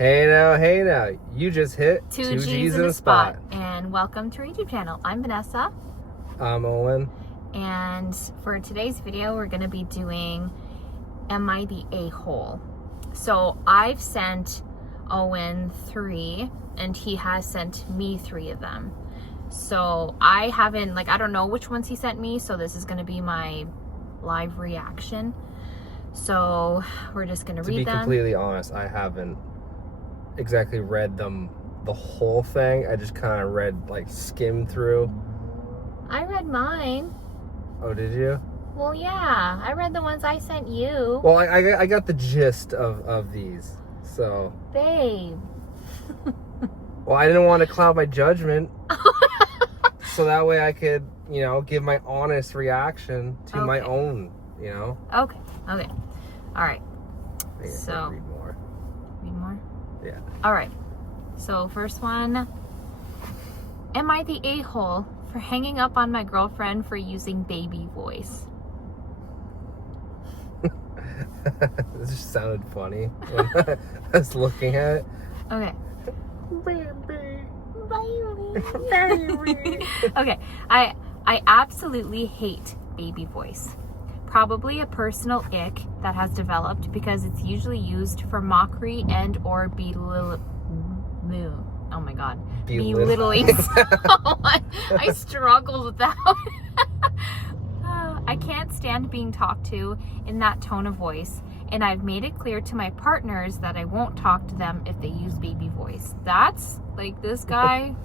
Hey now, you just hit Two G's in a spot. And welcome to our YouTube channel. I'm Vanessa. I'm Owen. And for today's video, we're going to be doing Am I the A-hole? So I've sent Owen 3 and he has sent me 3 of them. So I haven't, I don't know which ones he sent me, so this is going to be my live reaction. So we're just going to read them. To be completely honest, I haven't exactly read them the whole thing. I just kind of skimmed through. I read mine. Oh, did you? Well, yeah, I read the ones I sent you. Well, I got the gist of these, so. Babe. Well, I didn't want to cloud my judgment, so that way I could, give my honest reaction to my own, Okay. All right. So. Read more. Read more? Yeah. All right. So first one. Am I the a-hole for hanging up on my girlfriend for using baby voice? This just sounded funny when I was looking at it. Okay. Baby. Okay. I absolutely hate baby voice. Probably a personal ick that has developed because it's usually used for mockery and or belittling someone. I struggled with that one. I can't stand being talked to in that tone of voice, and I've made it clear to my partners that I won't talk to them if they use baby voice. That's this guy.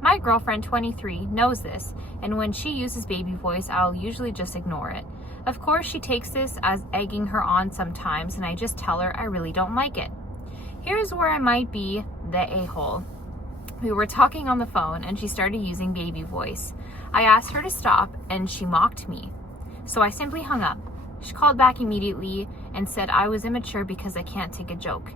My girlfriend, 23, knows this, and when she uses baby voice, I'll usually just ignore it. Of course, she takes this as egging her on sometimes, and I just tell her I really don't like it. Here's where I might be the a-hole. We were talking on the phone, and she started using baby voice. I asked her to stop, and she mocked me. So I simply hung up. She called back immediately and said I was immature because I can't take a joke.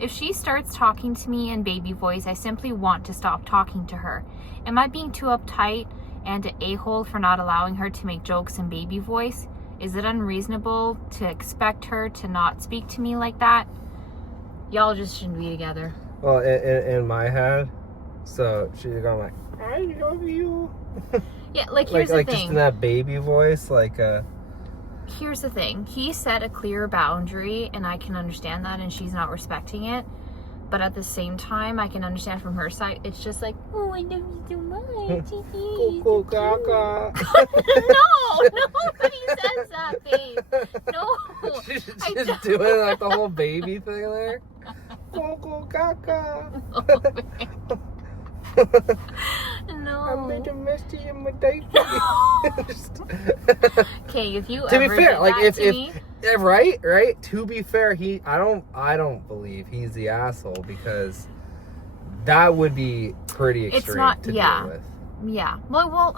If she starts talking to me in baby voice, I simply want to stop talking to her. Am I being too uptight and an a-hole for not allowing her to make jokes in baby voice? Is it unreasonable to expect her to not speak to me like that? Y'all just shouldn't be together. Well, in my head, so she's going I love you. Yeah, here's the thing. Just in that baby voice, Here's the thing. He set a clear boundary, and I can understand that, and she's not respecting it. But at the same time, I can understand from her side, it's just oh, I love you so much. Coco caca. No, nobody says that, babe. No. She's just doing the whole baby thing there. Coco caca. No. I made a messy in my diaper. Okay, if you to be ever fair, did that to me, right. To be fair, I don't believe he's the asshole, because that would be pretty extreme to deal with. Yeah. Well,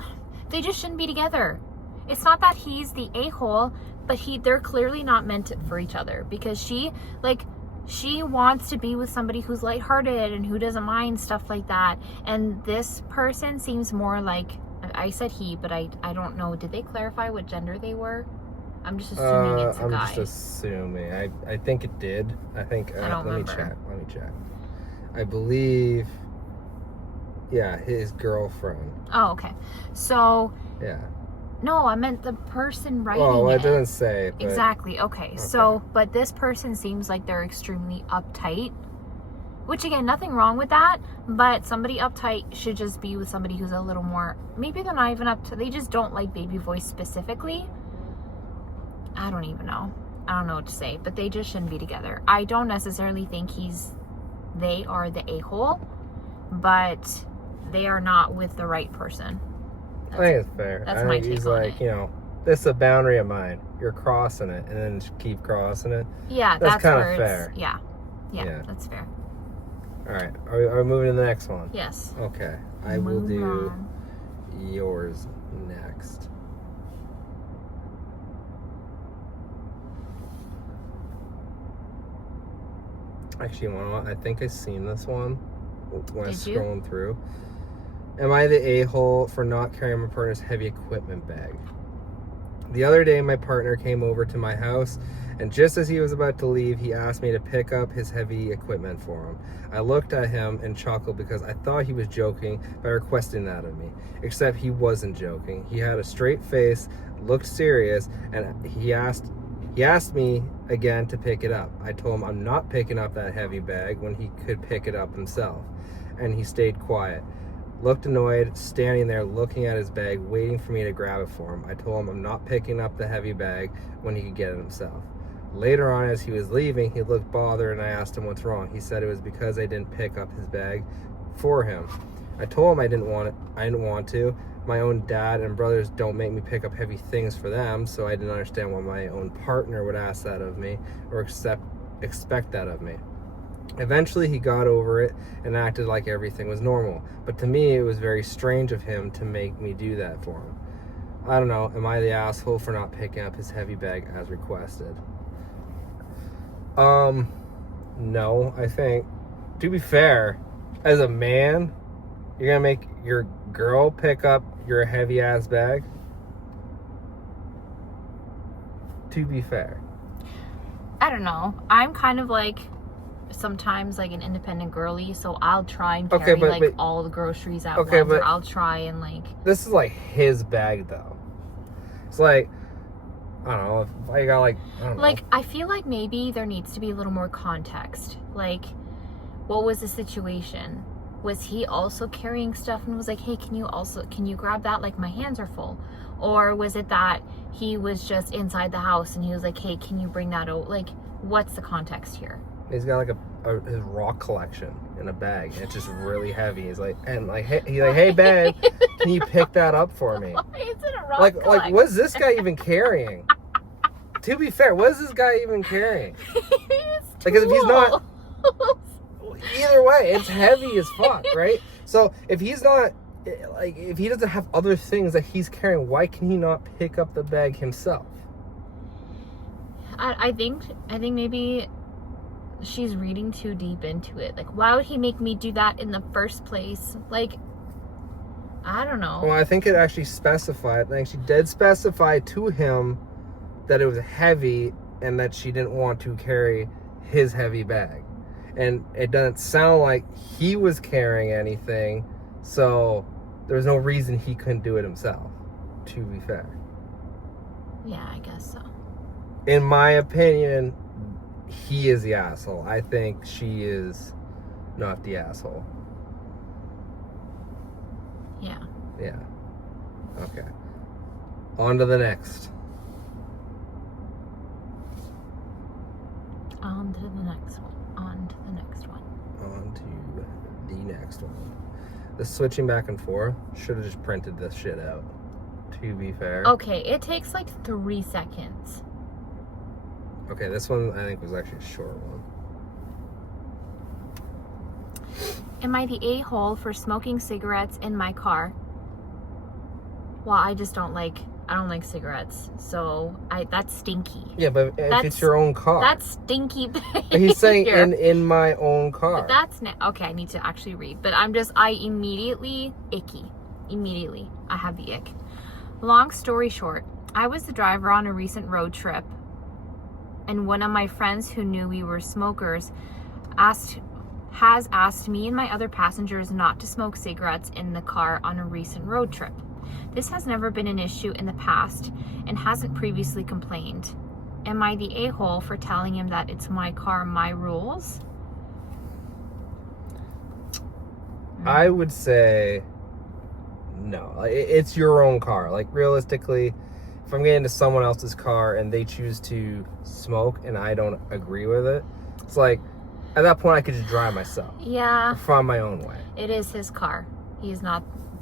they just shouldn't be together. It's not that he's the a-hole, but they're clearly not meant for each other, because she wants to be with somebody who's lighthearted and who doesn't mind stuff like that. And this person seems more like, I said he, but I don't know. Did they clarify what gender they were? I'm just assuming it's a guy. I'm just assuming. I think it did. I think. I don't remember. Let me check. I believe. Yeah, his girlfriend. Oh, okay. So. Yeah. No, I meant the person writing it it. doesn't say. But... Exactly. Okay. So, but this person seems like they're extremely uptight. Which, again, nothing wrong with that. But somebody uptight should just be with somebody who's a little more... Maybe they're not even uptight. They just don't like baby voice specifically. I don't even know. I don't know what to say. But they just shouldn't be together. I don't necessarily think they are the a-hole. But they are not with the right person. I think it's fair. That's my take on it. This is a boundary of mine. You're crossing it, and then just keep crossing it. Yeah, that's kind of fair. Yeah, that's fair. All right, are we moving to the next one? Yes. Okay, I will do yours next. Actually, you know what? I think I've seen this one when I was scrolling through. Am I the a-hole for not carrying my partner's heavy equipment bag? The other day, my partner came over to my house, and just as he was about to leave, he asked me to pick up his heavy equipment for him. I looked at him and chuckled because I thought he was joking by requesting that of me. Except he wasn't joking. He had a straight face, looked serious, and he asked me again to pick it up. I told him I'm not picking up that heavy bag when he could pick it up himself. And he stayed quiet. Looked annoyed, standing there looking at his bag, waiting for me to grab it for him. I told him I'm not picking up the heavy bag when he could get it himself. Later on, as he was leaving, he looked bothered and I asked him what's wrong. He said it was because I didn't pick up his bag for him. I told him I didn't want to. My own dad and brothers don't make me pick up heavy things for them, so I didn't understand why my own partner would ask that of me or expect that of me. Eventually he got over it and acted like everything was normal, but to me it was very strange of him to make me do that for him. I don't know, am I the asshole for not picking up his heavy bag as requested? No, I think, to be fair, as a man, you're gonna make your girl pick up your heavy ass bag? To be fair. I don't know. I'm kind of like sometimes like an independent girly, so I'll try and carry all the groceries at once, or I'll try and like... This is like his bag though. It's like, I don't know, if I got like, I don't know. Like, I feel like maybe there needs to be a little more context. Like, what was the situation? Was he also carrying stuff and was like, hey, can you grab that? Like, my hands are full. Or was it that he was just inside the house and he was like, hey, can you bring that out? Like, what's the context here? He's got like his rock collection in a bag, and it's just really heavy. He's like, hey babe, can you pick that up for me? Why is it a rock collection? Like, what is this guy even carrying? To be fair, what is this guy even carrying? Because if he's not, either way, it's heavy as fuck, right? So if he's not, like, if he doesn't have other things that he's carrying, why can he not pick up the bag himself? I think maybe she's reading too deep into it. Like, why would he make me do that in the first place? Like, I don't know. Well, I think it actually specified, I think she did specify to him that it was heavy and that she didn't want to carry his heavy bag. And it doesn't sound like he was carrying anything, so there's no reason he couldn't do it himself, to be fair. Yeah, I guess so. In my opinion, he is the asshole. I think she is not the asshole. Yeah. Yeah. Okay. On to the next. On to the next one. On to the next one. On to the next one. The switching back and forth, should have just printed this shit out, to be fair. Okay, it takes like 3 seconds. Okay, this one I think was actually a short one. Am I the a-hole for smoking cigarettes in my car? Well, I don't like cigarettes, so that's stinky. Yeah, but if it's your own car. That's stinky behavior. He's saying in my own car. But that's okay, I need to actually read. But I immediately icky. Immediately. I have the ick. Long story short, I was the driver on a recent road trip, and one of my friends who knew we were smokers has asked me and my other passengers not to smoke cigarettes in the car on a recent road trip. This has never been an issue in the past and hasn't previously complained. Am I the a-hole for telling him that it's my car, my rules? I would say no. It's your own car. Like, realistically, if I'm getting into someone else's car and they choose to smoke and I don't agree with it, it's like, at that point I could just drive myself. Yeah. Find my own way. It is his car.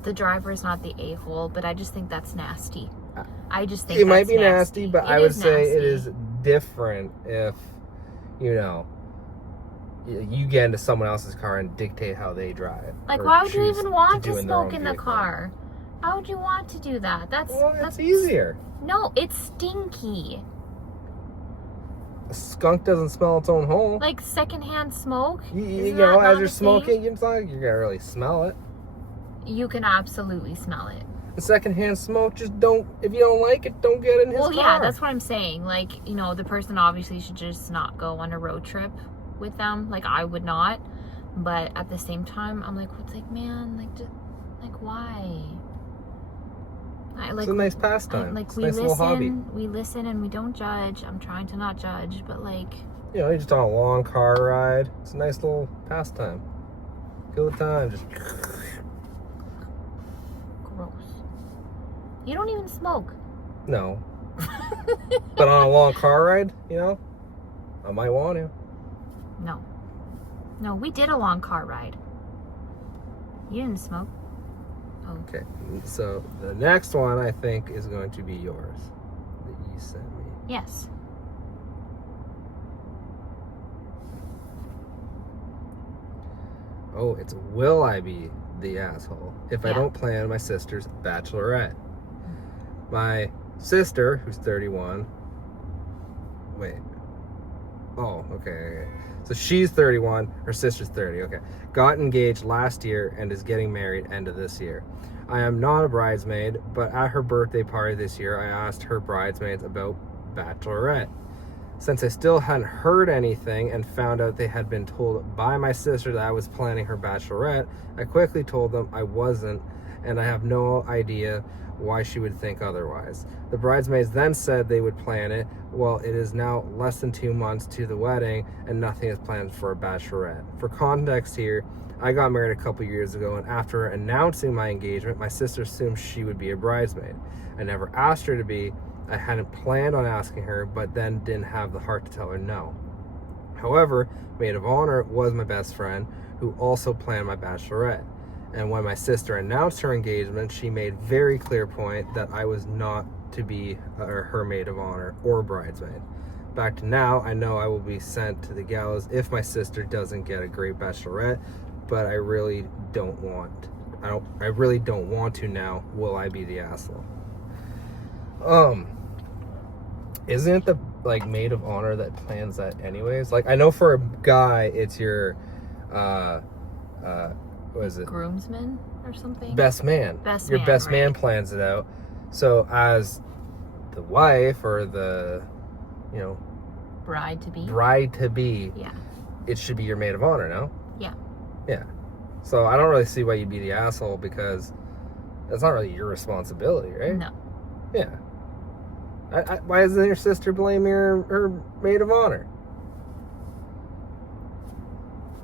The driver is not the a-hole, but I just think that's nasty. I just think it might be nasty, but I would say it is different if, you get into someone else's car and dictate how they drive. Like, why would you even want to smoke in the car? How would you want to do that? That's easier. No, it's stinky. A skunk doesn't smell its own hole. Like secondhand smoke? As you're smoking, it's not like you're gonna really smell it. You can absolutely smell it. And secondhand smoke, just don't, if you don't like it, don't get in his car. Well, yeah, that's what I'm saying. Like, you know, the person obviously should just not go on a road trip with them. Like, I would not. But at the same time, I'm like, what's like, man, like, just, like, why? It's a nice pastime. Like, it's we a nice little hobby. we listen and we don't judge. I'm trying to not judge, but like, You know, you're just on a long car ride. It's a nice little pastime. Kill the time. Just. gross. You don't even smoke. No. But on a long car ride, you know, I might want to. No. No, we did a long car ride. You didn't smoke. Oh. Okay, so the next one I think is going to be yours that you sent me. Yes. Oh, it's will I be the asshole if I Yeah. don't plan my sister's bachelorette? My sister, who's 31, wait. Oh, okay. So she's 31, her sister's 30, okay. Got engaged last year and is getting married end of this year. I am not a bridesmaid, but at her birthday party this year, I asked her bridesmaids about bachelorette. Since I still hadn't heard anything and found out they had been told by my sister that I was planning her bachelorette, I quickly told them I wasn't, and I have no idea why she would think otherwise. The bridesmaids then said they would plan it. Well, it is now less than 2 months to the wedding and nothing is planned for a bachelorette. For context here, I got married a couple years ago, and after announcing my engagement, my sister assumed she would be a bridesmaid. I never asked her to be. I hadn't planned on asking her, but then didn't have the heart to tell her no. However, maid of honor was my best friend, who also planned my bachelorette. And when my sister announced her engagement, she made very clear point that I was not to be her maid of honor or bridesmaid. Back to now, I know I will be sent to the gallows if my sister doesn't get a great bachelorette, but I really don't want to now. Will I be the asshole? Isn't it the like maid of honor that plans that anyways? Like, I know for a guy it's your what is it? Groomsman or something? Best man. Your best man plans it out. So as the wife or the, you know, bride to be, yeah, it should be your maid of honor, no? Yeah. Yeah. So I don't really see why you'd be the asshole, because that's not really your responsibility, right? No. Yeah. Why doesn't your sister blame her maid of honor?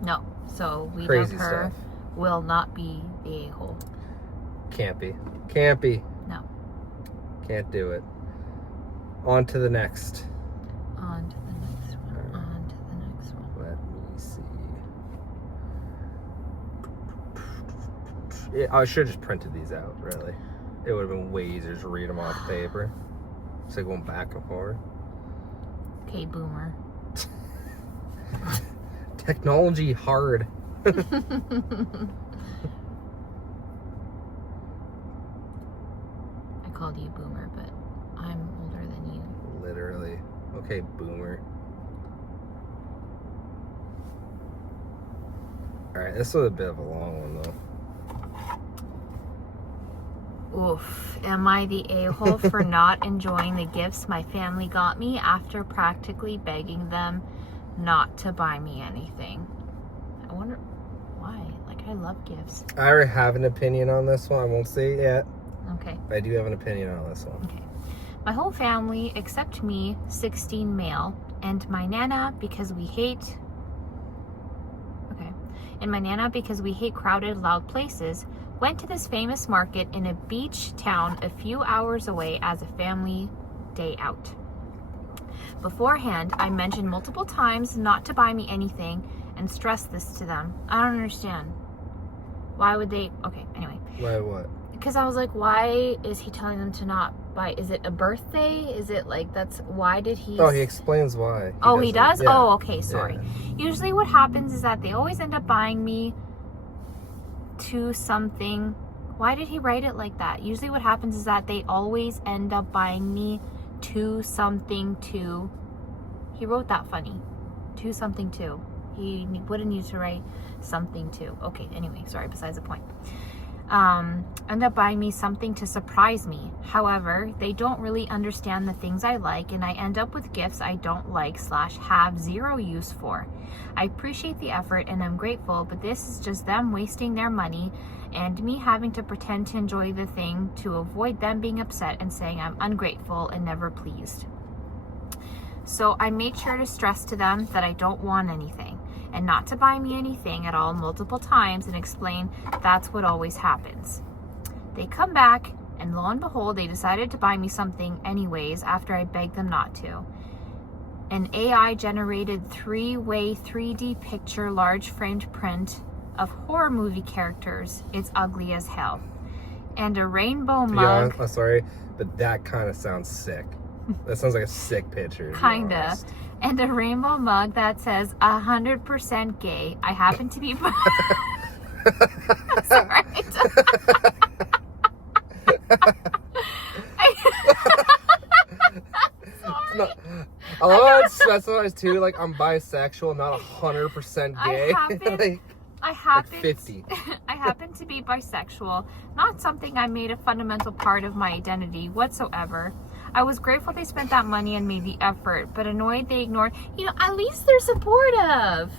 No. So we Crazy of her stuff. will not be the a-hole. Can't be. No. Can't do it. On to the next. On to the next one. Alright. On to the next one. Let me see. Yeah, I should have just printed these out, really. It would have been way easier to read them off paper. So going back and forth. Okay, boomer. Technology hard. I called you boomer, but I'm older than you. Literally. Okay, boomer. Alright, this was a bit of a long one, though. Oof. Am I the a-hole for not enjoying the gifts my family got me after practically begging them not to buy me anything? I wonder why. Like, I love gifts. I already have an opinion on this one. I won't say it yet. Okay. I do have an opinion on this one. Okay. My whole family, except me, 16 male, and my nana because we hate... Okay. And my nana because we hate crowded, loud places, went to this famous market in a beach town a few hours away as a family day out. Beforehand, I mentioned multiple times not to buy me anything and stressed this to them. I don't understand. Why would they... Okay, anyway. Why what? Because I was like, why is he telling them to not buy? Is it a birthday? Is it like, that's... Why did he... Oh, he explains why. He does? Yeah. Oh, okay, sorry. Yeah. Usually what happens is that they always end up buying me to something. Why did he write it like that? Usually what happens is that they always end up buying me to something to... He wrote that funny. To something to. He wouldn't need to write something to. Okay, anyway, sorry, besides the point. end up buying me something to surprise me. However, they don't really understand the things I like, and I end up with gifts I don't like / have zero use for. I appreciate the effort and I'm grateful, but this is just them wasting their money and me having to pretend to enjoy the thing to avoid them being upset and saying I'm ungrateful and never pleased. So I made sure to stress to them that I don't want anything and not to buy me anything at all multiple times and explain that's what always happens. They come back and lo and behold, they decided to buy me something anyways after I begged them not to. An AI generated 3-way 3D picture large framed print of horror movie characters. It's ugly as hell. And a rainbow mug. Honest, I'm sorry, but that kind of sounds sick. That sounds like a sick picture. Kinda. And a rainbow mug that says 100% gay. I happen to be. That's right. I love how it specifies too, like I'm bisexual, not 100% gay. I happen like 50. I happen to be bisexual, not something I made a fundamental part of my identity whatsoever. I was grateful they spent that money and made the effort, but annoyed they ignored. At least they're supportive.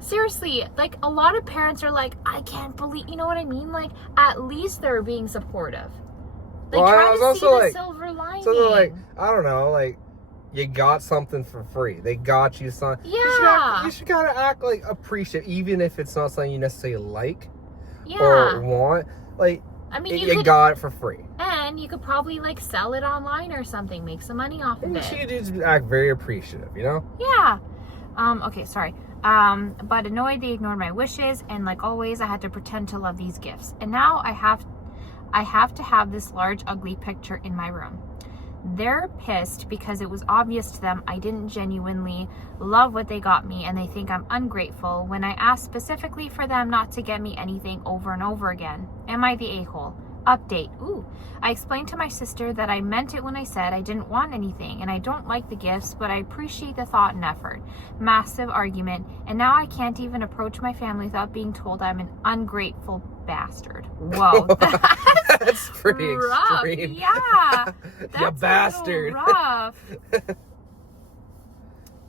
Seriously, like a lot of parents are like, I can't believe, you know what I mean? Like at least they're being supportive. They try to see the silver lining. So they're like, I don't know, like you got something for free. They got you something. Yeah. You should kind of act like appreciative, even if it's not something you necessarily like or want. Like, I mean, you got it for free. And you could probably like sell it online or something, make some money off of it. You should just act very appreciative, you know? Yeah. Okay, sorry. But annoyed they ignored my wishes, and like always, I had to pretend to love these gifts. And now I have to have this large, ugly picture in my room. They're pissed because it was obvious to them I didn't genuinely love what they got me, and they think I'm ungrateful when I asked specifically for them not to get me anything over and over again. Am I the a-hole? Update. I explained to my sister that I meant it when I said I didn't want anything and I don't like the gifts, but I appreciate the thought and effort. Massive argument, and now I can't even approach my family without being told I'm an ungrateful bastard. Whoa. That's pretty rough. extreme. Yeah. That's you bastard. Rough.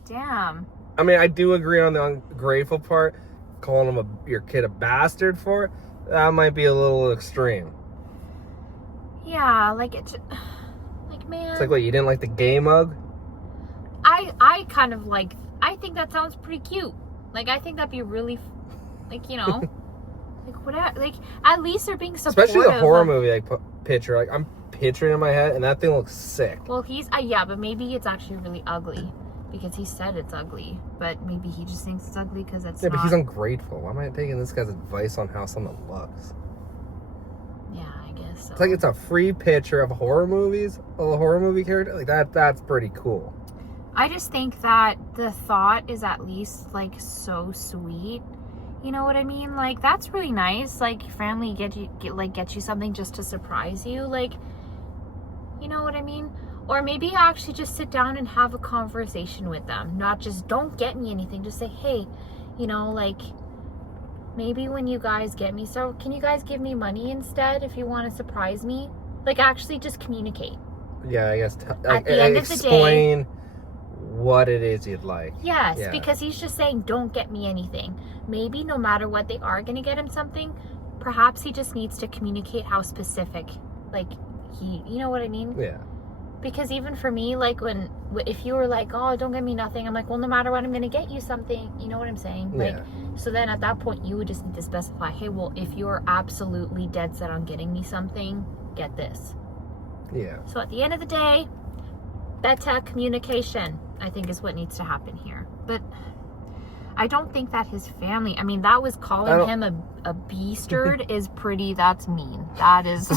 Damn. I mean, I do agree on the ungrateful part. Calling your kid a bastard for it, that might be a little extreme. Yeah, man. It's like, what, you didn't like the gay mug? I kind of like, I think that sounds pretty cute. Like, I think that'd be really, like, like, whatever. Like, at least they're being supportive. Especially the horror movie, like, picture. Like, I'm picturing in my head, and that thing looks sick. Well, yeah, but maybe it's actually really ugly. Because he said it's ugly. But maybe he just thinks it's ugly because it's not. Yeah, but he's ungrateful. Why am I taking this guy's advice on how something looks? Yeah, I guess so. It's like it's a free picture of horror movies, of a horror movie character. Like, that's pretty cool. I just think that the thought is at least, like, so sweet. You know what I mean? Like, that's really nice. Like, your family get you something just to surprise you. Like, you know what I mean? Or maybe actually just sit down and have a conversation with them. Not just, don't get me anything. Just say, hey, like, maybe when you guys get me, so can you guys give me money instead if you want to surprise me? Like, actually just communicate. Yeah, I guess. At the end of the day, explain what it is you'd like. Yes, yeah. Because he's just saying, don't get me anything. Maybe no matter what they are going to get him something, perhaps he just needs to communicate how specific, like, you know what I mean? Yeah. Because even for me, like, if you were like, oh, don't get me nothing, I'm like, well, no matter what, I'm going to get you something. You know what I'm saying? Yeah. Like, so then at that point, you would just need to specify, hey, well, if you're absolutely dead set on getting me something, get this. Yeah. So at the end of the day, better communication, I think, is what needs to happen here. But I don't think that his family, I mean, that was calling him a beastard is pretty, that's mean. That is,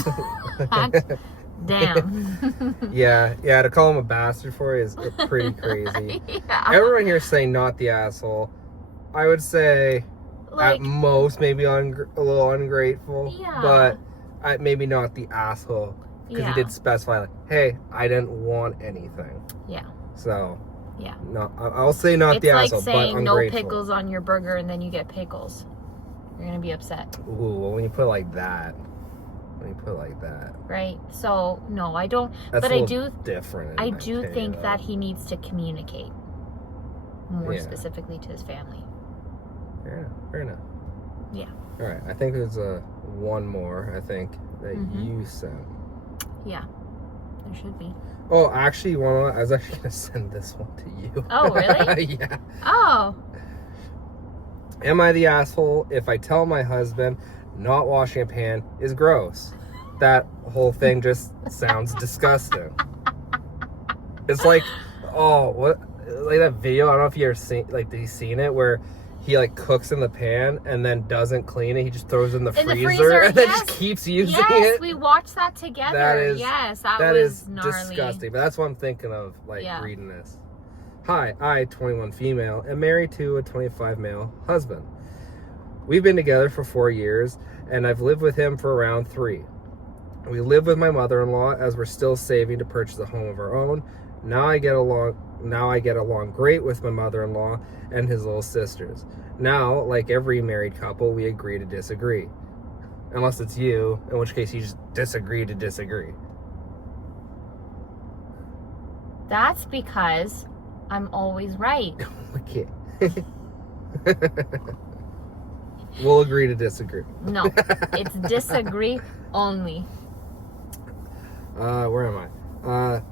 damn. yeah, to call him a bastard for it is pretty crazy. Yeah. Everyone here is saying not the asshole. I would say, like, at most, maybe a little ungrateful. Yeah. But maybe not the asshole. Because he did specify, like, hey, I didn't want anything. Yeah. So, yeah. No, I'll say not the asshole, but ungrateful. It's like saying no pickles on your burger and then you get pickles. You're gonna be upset. Ooh, well, when you put it like that. Right? So, no, I don't. That's but a I little do. different. I do think that he needs to communicate more Yeah. specifically to his family. Fair enough. Yeah. All right. I think there's one more. I think that Mhm. you sent. Yeah. There should be. Oh, actually, I was actually gonna send this one to you. Oh, really? Yeah. Oh. Am I the asshole if I tell my husband not washing a pan is gross? That whole thing just sounds disgusting. It's like, oh, what? Like that video, I don't know if you ever seen it, where he like cooks in the pan and then doesn't clean it. He just throws it in the freezer and then yes. just keeps using Yes, it. we watched that together. That is, yes, that that was is gnarly. disgusting. But that's what I'm thinking of, like, Yeah. reading this. Hi, I, 21 female, am married to a 25 male husband. We've been together for 4 years, and I've lived with him for around 3. We live with my mother-in-law as we're still saving to purchase a home of our own. Now I get along great with my mother-in-law and his little sisters. Now, like every married couple, we agree to disagree. Unless it's you, in which case you just disagree to disagree. That's because I'm always right. Okay. We'll agree to disagree. No, it's disagree only. Where am I?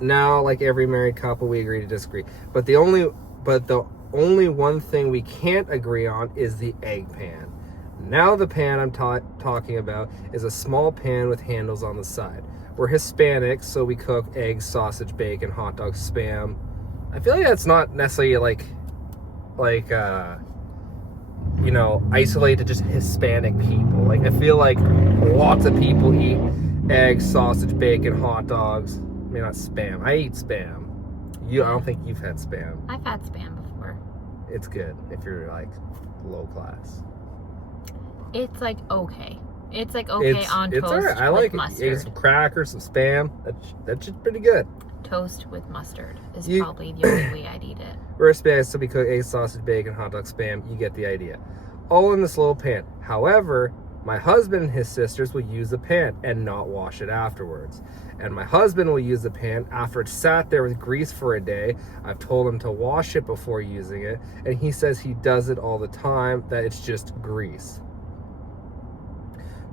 Now, like every married couple, we agree to disagree. But the only one thing we can't agree on is the egg pan. Now the pan I'm talking about is a small pan with handles on the side. We're Hispanic, so we cook eggs, sausage, bacon, hot dogs, Spam. I feel like that's not necessarily isolated to just Hispanic people. Like, I feel like lots of people eat eggs, sausage, bacon, hot dogs. I mean, not Spam. I eat Spam. I don't think you've had Spam. I've had Spam before. It's good if you're, like, low class. It's like okay. It's like okay on toast. It's alright. I with like mustard. it. You get some crackers, some Spam. That's just pretty good. Toast with mustard is probably the only way I'd eat it. We're Hispanic, so we cook eggs, sausage, bacon, hot dog, Spam. You get the idea. All in this little pan. However, my husband and his sisters will use the pan and not wash it afterwards. And my husband will use the pan after it's sat there with grease for a day. I've told him to wash it before using it, and he says he does it all the time, that it's just grease.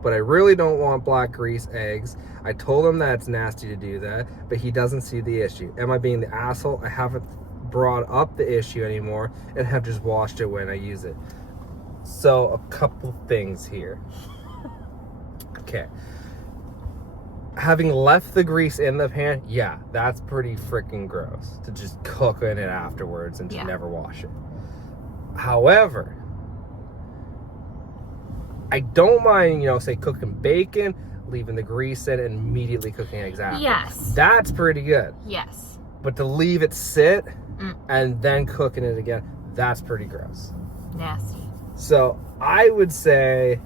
But I really don't want black grease eggs. I told him that it's nasty to do that, but he doesn't see the issue. Am I being the asshole? I haven't brought up the issue anymore and have just washed it when I use it. So, a couple things here. Okay. Having left the grease in the pan, yeah, that's pretty freaking gross. To just cook in it afterwards and just never wash it. However, I don't mind, say cooking bacon, leaving the grease in, and immediately cooking eggs after. Yes. That's pretty good. Yes. But to leave it sit and then cooking it again, that's pretty gross. Nasty. So I would say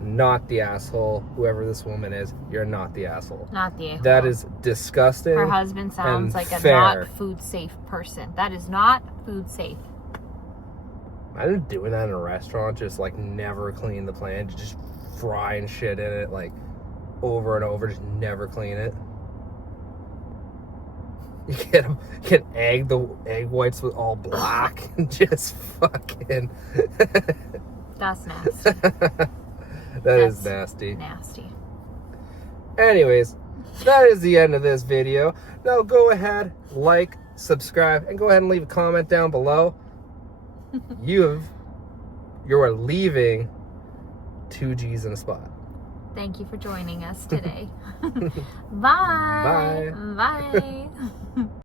not the asshole. Whoever this woman is, you're not the asshole. Not the a-hole. That is disgusting. Her husband sounds like a not food safe person. That is not food safe. Imagine doing that in a restaurant, just like never clean the pan, just frying shit in it like over and over, just never clean it. You get the egg whites with all black and just fucking. That's nasty. That's nasty. Nasty. Anyways, that is the end of this video. Now go ahead, like, subscribe, and go ahead and leave a comment down below. You are leaving 2 G's in a spot. Thank you for joining us today. Bye. Bye. Bye.